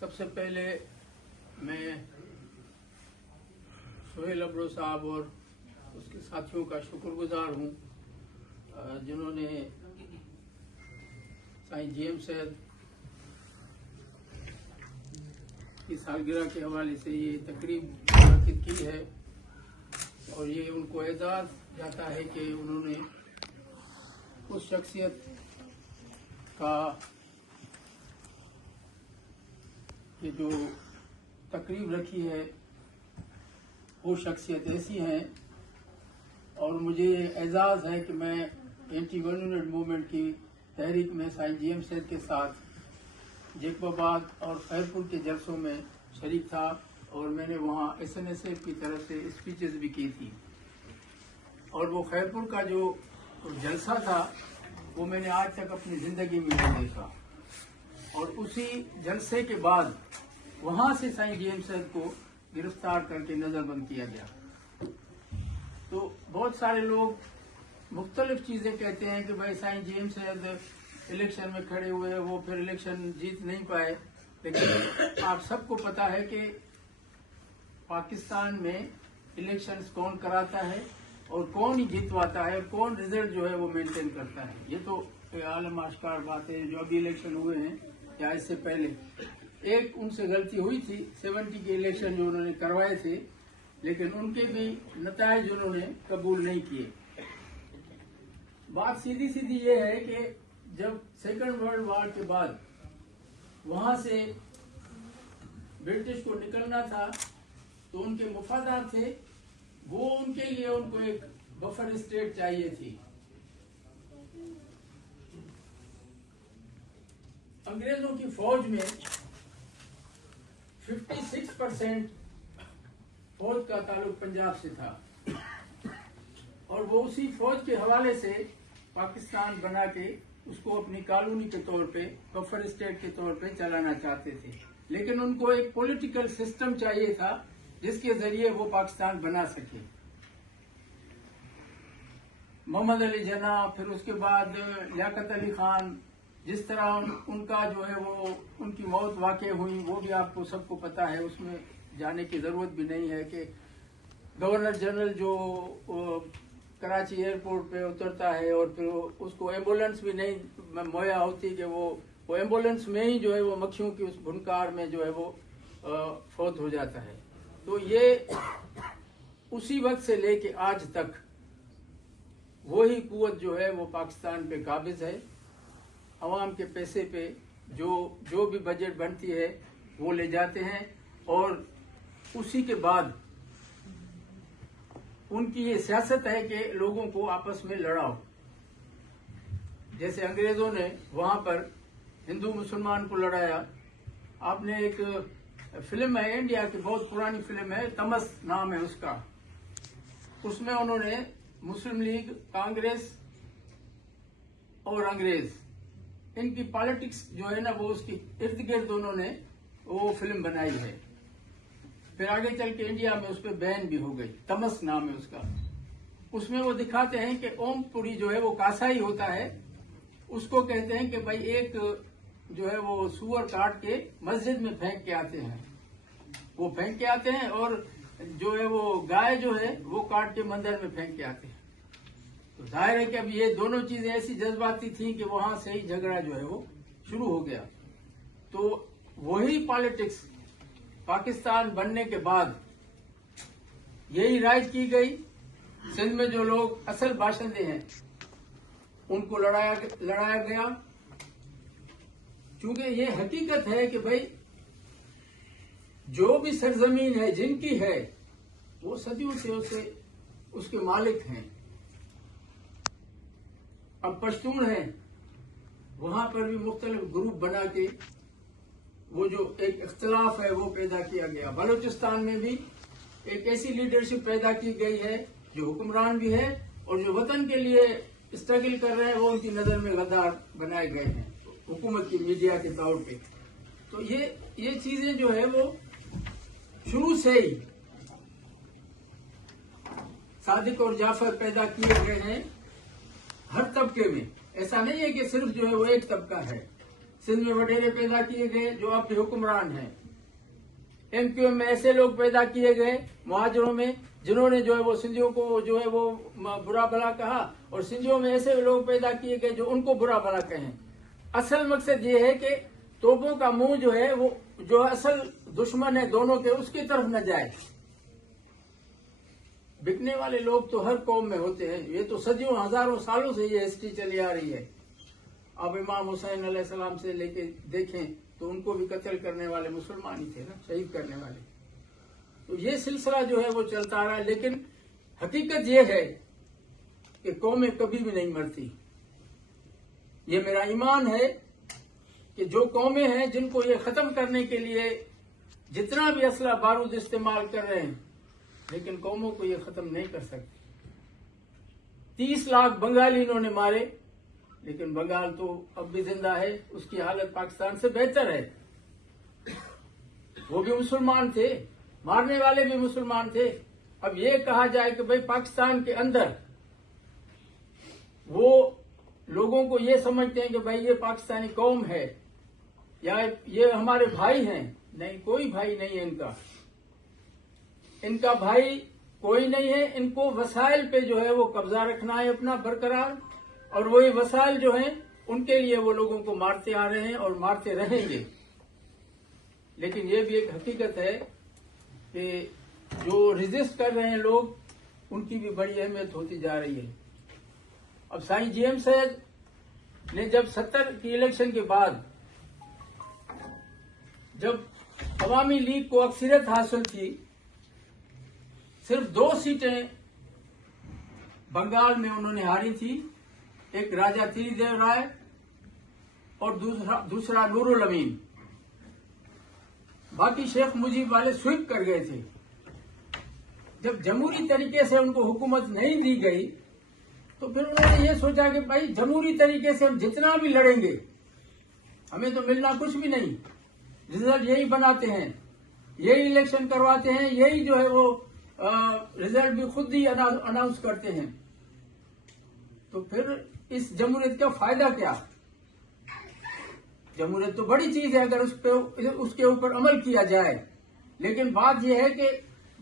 सबसे पहले मैं सोहेल अब्रो साहब और उसके साथियों का शुक्रगुजार हूँ जिन्होंने साईं जीएम सैयद की सालगिरह के हवाले से ये तकरीब मुनक़िद की है और ये उनको एजाज़ जाता है कि उन्होंने उस शख्सियत का ये जो तकरीब रखी है वो शख्सियत ऐसी हैं और मुझे एजाज़ है कि मैं एंटी-1 यूनिट मूवमेंट की तहरीक में साईं जीएम सैयद के साथ जैकबाबाद और खैरपुर के जलसों में शरीक था और मैंने वहाँ SNSF की तरफ से स्पीचेस भी की थी और वो खैरपुर का जो जलसा था वो मैंने आज तक अपनी ज़िंदगी में नहीं देखा और उसी जलसे के बाद वहाँ से साईं जीएम सैयद को गिरफ्तार करके नज़रबंद किया गया। तो बहुत सारे लोग मुख्तलिफ चीज़ें कहते हैं कि भाई साईं जीएम सैयद इलेक्शन में खड़े हुए, वो फिर इलेक्शन जीत नहीं पाए, लेकिन आप सबको पता है कि पाकिस्तान में इलेक्शंस कौन कराता है और कौन ही जितवाता है और कौन रिजल्ट जो है वो मेंटेन करता है। ये तो आलम आश्कार बात है। जो अभी इलेक्शन हुए हैं या इससे पहले एक उनसे गलती हुई थी, 70 के इलेक्शन जो उन्होंने करवाए थे, लेकिन उनके भी नतायज उन्होंने कबूल नहीं किए। बात सीधी सीधी ये है कि जब सेकंड वर्ल्ड वॉर के बाद वहां से ब्रिटिश को निकलना था तो उनके मुफादात थे, वो उनके लिए उनको एक बफर स्टेट चाहिए थी। अंग्रेजों की फौज में 56% फौज का ताल्लुक पंजाब से था और वो उसी फौज के हवाले से पाकिस्तान बना के उसको अपनी कॉलोनी के तौर पे, बफर स्टेट के तौर पे चलाना चाहते थे। लेकिन उनको एक पॉलिटिकल सिस्टम चाहिए था जिसके जरिए वो पाकिस्तान बना सके। मोहम्मद अली जिन्ना, फिर उसके बाद लियाकत अली खान, जिस तरह उनका जो है वो उनकी मौत वाक़ई हुई वो भी आपको सबको पता है, उसमें जाने की ज़रूरत भी नहीं है कि गवर्नर जनरल जो कराची एयरपोर्ट पे उतरता है और फिर उसको एम्बुलेंस भी नहीं मुहैया होती कि वो एम्बुलेंस में ही जो है वो मक्खियों की उस भुनकार में जो है वो फौत हो जाता है। तो ये उसी वक्त से लेके आज तक वही कुव्वत जो है वो पाकिस्तान पे काबिज है। अवाम के पैसे पे जो भी बजट बनती है वो ले जाते हैं और उसी के बाद उनकी ये सियासत है कि लोगों को आपस में लड़ाओ। जैसे अंग्रेजों ने वहां पर हिंदू मुसलमान को लड़ाया। आपने एक फिल्म है, इंडिया की बहुत पुरानी फिल्म है, तमस नाम है उसका, उसमें उन्होंने मुस्लिम लीग, कांग्रेस और अंग्रेज, इनकी पॉलिटिक्स जो है ना वो उसकी इर्द गिर्द उन्होंने वो फिल्म बनाई है। फिर आगे चल के इंडिया में उस पर बैन भी हो गई, तमस नाम है उसका। उसमें वो दिखाते हैं कि ओमपुरी जो है वो कासाई होता है, उसको कहते हैं कि भाई एक जो है वो सुअर काट के मस्जिद में फेंक के आते हैं, वो फेंक के आते हैं और जो है वो गाय जो है वो काट के मंदिर में फेंक के आते हैं। तो जाहिर है कि अब ये दोनों चीजें ऐसी जज्बाती थी कि वहां से ही झगड़ा जो है वो शुरू हो गया। तो वही पॉलिटिक्स पाकिस्तान बनने के बाद यही राइज की गई। सिंध में जो लोग असल बाशिंदे हैं उनको लड़ाया गया, क्योंकि ये हकीकत है कि भाई जो भी सरजमीन है जिनकी है वो सदियों से उसके मालिक हैं। अब पश्तून है, वहां पर भी मुख्तलिफ ग्रुप बना के वो जो एक इख्तिलाफ है वो पैदा किया गया। बलूचिस्तान में भी एक ऐसी लीडरशिप पैदा की गई है जो हुक्मरान भी है और जो वतन के लिए स्ट्रगल कर रहे हैं वो उनकी नजर में गद्दार बनाए गए हैं हुकूमत की मीडिया के तौर पे। तो ये चीजें जो है वो शुरू से ही सादिक और जाफर पैदा किए गए हैं हर तबके में। ऐसा नहीं है कि सिर्फ जो है वो एक तबका है, सिंध में वडेरे पैदा किए गए जो अब भी हुक्मरान हैं। MQM में ऐसे लोग पैदा किए गए मुहाजिरों में जिन्होंने जो है वो सिंधियों को जो है वो बुरा भला कहा, और सिंधियों में ऐसे लोग पैदा किए गए जो उनको बुरा भला कहें। असल मकसद ये है कि तोपों का मुंह जो है वो जो असल दुश्मन है दोनों के उसकी तरफ न जाए। बिकने वाले लोग तो हर कौम में होते हैं, ये तो सदियों हजारों सालों से ये हिस्ट्री चली आ रही है। अब इमाम हुसैन अलैहिस्सलाम से लेके देखें तो उनको भी कत्ल करने वाले मुसलमान ही थे ना, शहीद करने वाले। तो ये सिलसिला जो है वो चलता आ रहा है, लेकिन हकीकत ये है कि कौमें कभी भी नहीं मरती। ये मेरा ईमान है कि जो कौमें हैं जिनको ये खत्म करने के लिए जितना भी असला बारूद इस्तेमाल कर रहे हैं, लेकिन कौमों को ये खत्म नहीं कर सकते। 30 लाख बंगाली इन्होंने मारे, लेकिन बंगाल तो अब भी जिंदा है, उसकी हालत पाकिस्तान से बेहतर है। वो भी मुसलमान थे, मारने वाले भी मुसलमान थे। अब ये कहा जाए कि भाई पाकिस्तान के अंदर वो लोगों को ये समझते हैं कि भाई ये पाकिस्तानी कौम है या ये हमारे भाई हैं, नहीं, कोई भाई नहीं है इनका। इनका भाई कोई नहीं है। इनको वसाइल पे जो है वो कब्जा रखना है अपना बरकरार, और वही वसाइल जो हैं उनके लिए वो लोगों को मारते आ रहे हैं और मारते रहेंगे। लेकिन ये भी एक हकीकत है कि जो रेजिस्ट कर रहे हैं लोग, उनकी भी बड़ी अहमियत होती जा रही है। अब साईं जीएम सैयद ने जब 70 की इलेक्शन के बाद जब अवामी लीग को अक्सरियत हासिल थी, सिर्फ 2 सीटें बंगाल में उन्होंने हारी थी, एक राजा त्रिदेव राय और दूसरा नूरुल अमीन। बाकी शेख मुजीब वाले स्वीप कर गए थे। जब जमहूरी तरीके से उनको हुकूमत नहीं दी गई तो फिर उन्होंने ये सोचा कि भाई जमहूरी तरीके से हम जितना भी लड़ेंगे हमें तो मिलना कुछ भी नहीं, रिजल्ट यही बनाते हैं, यही इलेक्शन करवाते हैं, यही जो है वो रिजल्ट भी खुद ही अनाउंस करते हैं। तो फिर इस जमहूरियत का फायदा क्या? जमहूरियत तो बड़ी चीज है अगर उसके ऊपर अमल किया जाए, लेकिन बात यह है कि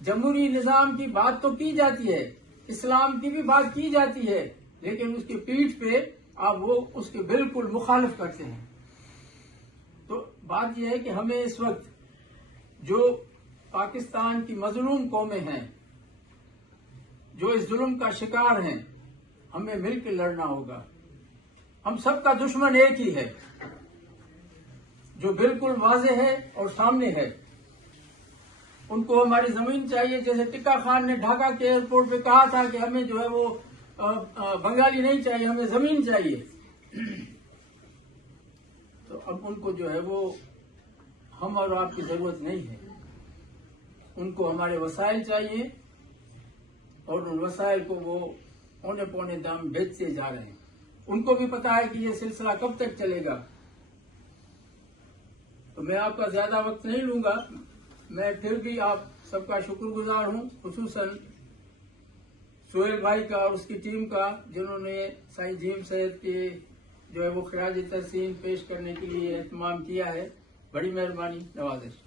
जमहूरी निजाम की बात तो की जाती है, इस्लाम की भी बात की जाती है, लेकिन उसकी पीठ पे आप वो उसके बिल्कुल मुखालिफ करते हैं। तो बात यह है कि हमें इस वक्त जो पाकिस्तान की मजलूम कौमें हैं, जो इस जुल्म का शिकार हैं, हमें मिलकर लड़ना होगा। हम सबका दुश्मन एक ही है जो बिल्कुल वाज़े है और सामने है। उनको हमारी जमीन चाहिए, जैसे टिक्का खान ने ढाका के एयरपोर्ट पे कहा था कि हमें जो है वो बंगाली नहीं चाहिए, हमें जमीन चाहिए। तो अब उनको जो है वो हम और आपकी जरूरत नहीं है, उनको हमारे वसाइल चाहिए, और उन वसाइल को वो औने पौने दाम बेचते जा रहे हैं। उनको भी पता है कि ये सिलसिला कब तक चलेगा। तो मैं आपका ज्यादा वक्त नहीं लूंगा। मैं फिर भी आप सबका शुक्रगुजार हूं, खुसूसन सोहेल भाई का और उसकी टीम का, जिन्होंने साईं जीएम सैयद के जो है वो खिराज तहसीन पेश करने के लिए एहतमाम किया है। बड़ी मेहरबानी, नवाजिश।